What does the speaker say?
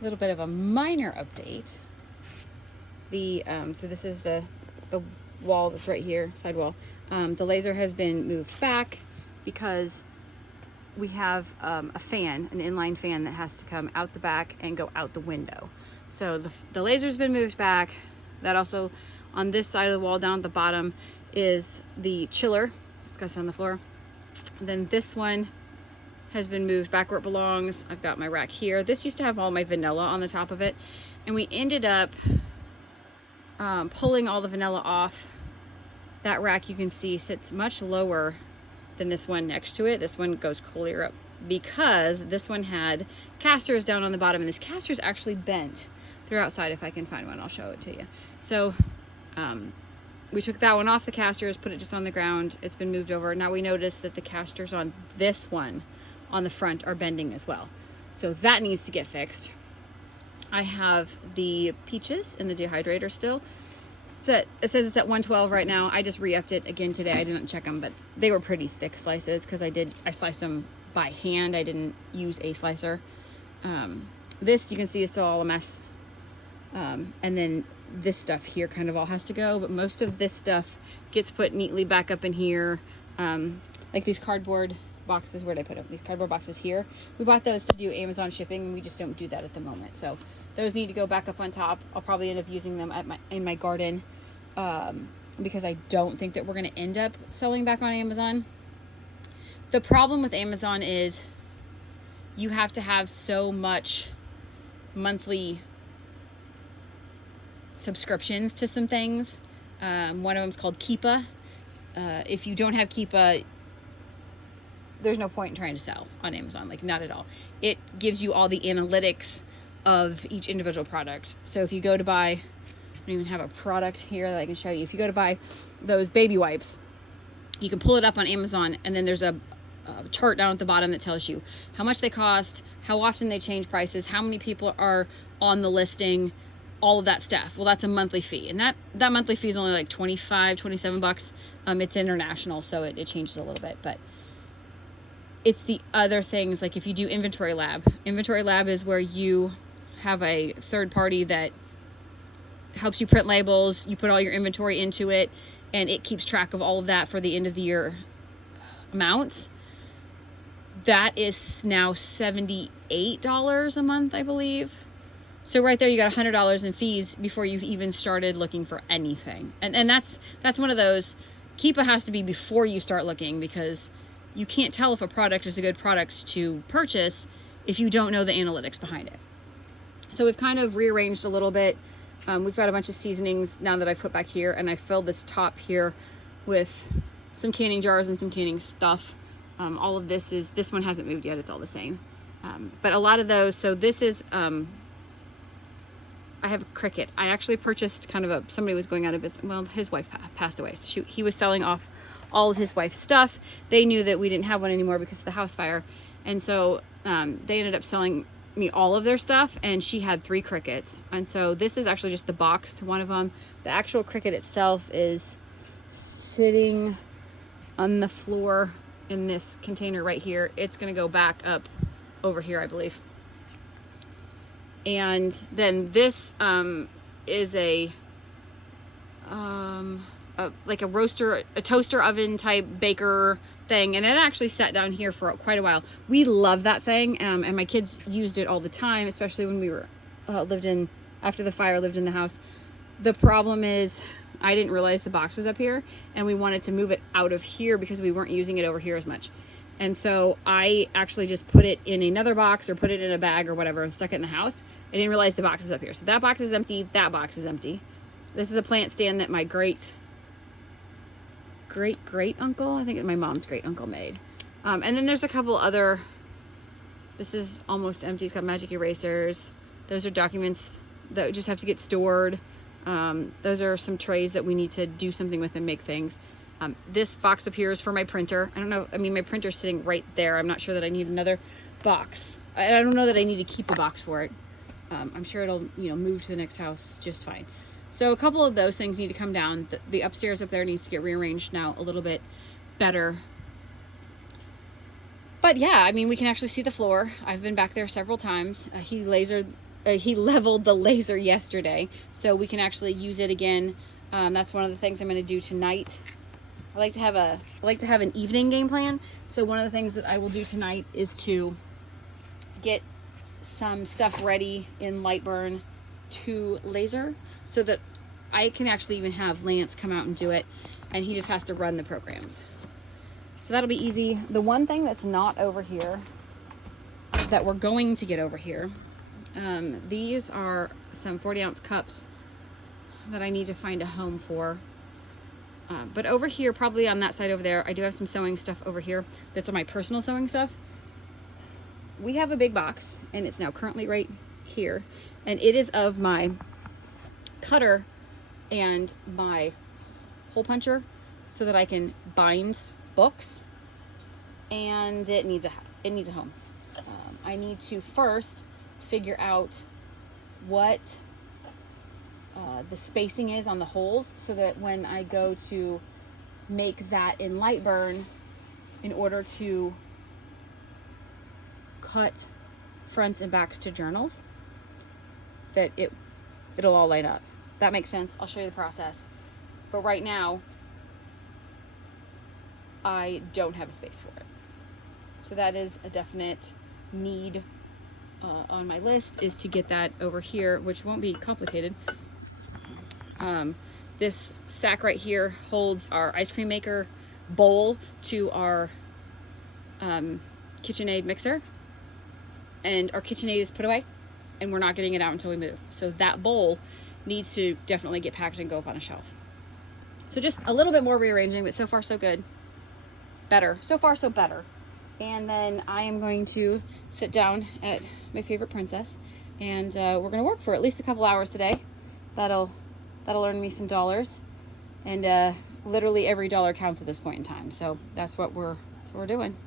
A little bit of a minor update. So this is the wall that's right here, sidewall. The laser has been moved back because we have a fan, an inline fan that has to come out the back and go out the window. So the laser's been moved back. That also, on this side of the wall down at the bottom, is the chiller. It's got to sit on the floor. And then this one has been moved back where it belongs. I've got my rack here. This used to have all my vanilla on the top of it, and we ended up pulling all the vanilla off. That rack, you can see, sits much lower than this one next to it. This one goes clear up because this one had casters down on the bottom, and this caster's actually bent. They're outside. If I can find one, I'll show it to you. So we took that one off the casters, put it just on the ground. It's been moved over. Now we notice that the casters on this one on the front are bending as well. So that needs to get fixed. I have the peaches in the dehydrator still. It says it's at 112 right now. I just re-upped it again today. I didn't check them, but they were pretty thick slices because I sliced them by hand. I didn't use a slicer. This, you can see, is still all a mess. And then this stuff here kind of all has to go, but most of this stuff gets put neatly back up in here. Like these cardboard boxes, where'd I put them? These cardboard boxes here. We bought those to do Amazon shipping, and we just don't do that at the moment. So those need to go back up on top. I'll probably end up using them in my garden because I don't think that we're going to end up selling back on Amazon. The problem with Amazon is you have to have so much monthly subscriptions to some things. One of them is called Keepa. If you don't have Keepa, there's no point in trying to sell on Amazon, like not at all. It gives you all the analytics of each individual product. So if you go to buy, I don't even have a product here that I can show you. If you go to buy those baby wipes, you can pull it up on Amazon, and then there's a chart down at the bottom that tells you how much they cost, how often they change prices, how many people are on the listing, all of that stuff. Well, that's a monthly fee, and that monthly fee is only like $25-27. It's international, so it changes a little bit, but it's the other things, like if you do Inventory Lab. Inventory Lab is where you have a third party that helps you print labels. You put all your inventory into it, and it keeps track of all of that for the end of the year amounts. That is now $78 a month, I believe. So right there, you got $100 in fees before you've even started looking for anything. And that's one of those. Keepa has to be before you start looking, because you can't tell if a product is a good product to purchase if you don't know the analytics behind it. So we've kind of rearranged a little bit. We've got a bunch of seasonings now that I put back here, and I filled this top here with some canning jars and some canning stuff. All of this one hasn't moved yet. It's all the same. But a lot of those, so this is, I have a Cricut. I actually purchased somebody was going out of business. Well, his wife passed away. So he was selling off all of his wife's stuff. They knew that we didn't have one anymore because of the house fire. And so they ended up selling me all of their stuff, and she had 3 Cricuts. And so this is actually just the box to one of them. The actual Cricut itself is sitting on the floor in this container right here. It's going to go back up over here, I believe. And then this is like a roaster, a toaster oven type baker thing, and it actually sat down here for quite a while. We love that thing, and my kids used it all the time, especially when we were after the fire, lived in the house. The problem is I didn't realize the box was up here, and we wanted to move it out of here because we weren't using it over here as much. And so I actually just put it in another box or put it in a bag or whatever and stuck it in the house. I didn't realize the box was up here. So that box is empty. That box is empty. This is a plant stand that my great uncle, I think my mom's great uncle, made. And then there's a couple other, this is almost empty. It's got magic erasers. Those are documents that just have to get stored. Those are some trays that we need to do something with and make things. This box up here is for my printer. I don't know. I mean, my printer's sitting right there. I'm not sure that I need another box. I don't know that I need to keep a box for it. I'm sure it'll, move to the next house just fine. So a couple of those things need to come down. The upstairs up there needs to get rearranged now a little bit better. But yeah, I mean, we can actually see the floor. I've been back there several times. He lasered he leveled the laser yesterday, so we can actually use it again. That's one of the things I'm going to do tonight. I like to have an evening game plan. So one of the things that I will do tonight is to get some stuff ready in Lightburn to laser, so that I can actually even have Lance come out and do it, and he just has to run the programs. So that'll be easy. The one thing that's not over here that we're going to get over here, these are some 40-ounce cups that I need to find a home for. But over here, probably on that side over there, I do have some sewing stuff over here that's my personal sewing stuff. We have a big box, and it's now currently right here, and it is of my cutter and my hole puncher, so that I can bind books, and it needs a home. I need to first figure out what the spacing is on the holes, so that when I go to make that in Lightburn, in order to cut fronts and backs to journals, that it'll all line up. That makes sense. I'll show you the process. But right now, I don't have a space for it. So that is a definite need on my list, is to get that over here, which won't be complicated. This sack right here holds our ice cream maker bowl to our KitchenAid mixer, and our KitchenAid is put away, and we're not getting it out until we move. So that bowl needs to definitely get packed and go up on a shelf. So just a little bit more rearranging, but so far so good. Better. So far so better. And then I am going to sit down at my favorite princess, and we're going to work for at least a couple hours today. That'll earn me some dollars, and literally every dollar counts at this point in time. So that's what we're doing.